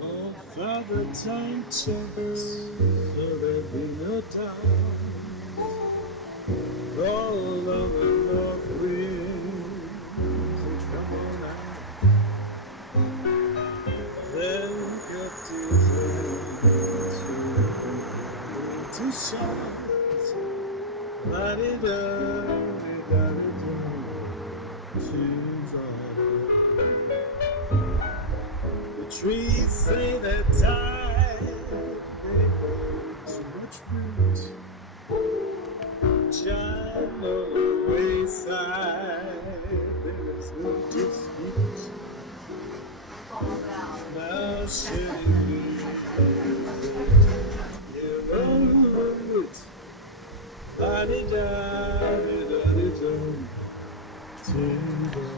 Oh, Father, time checks, so there'll be no doubt. All of the north winds in trouble now. Then captives to shout, la-di-da-di-da-di-da, tunes on. The trees say they're tired, they hold too much fruit. Child of the wayside, there is no dispute. Now shedding leaves, you're on the route. La-di-da-di-da-di-da, timber.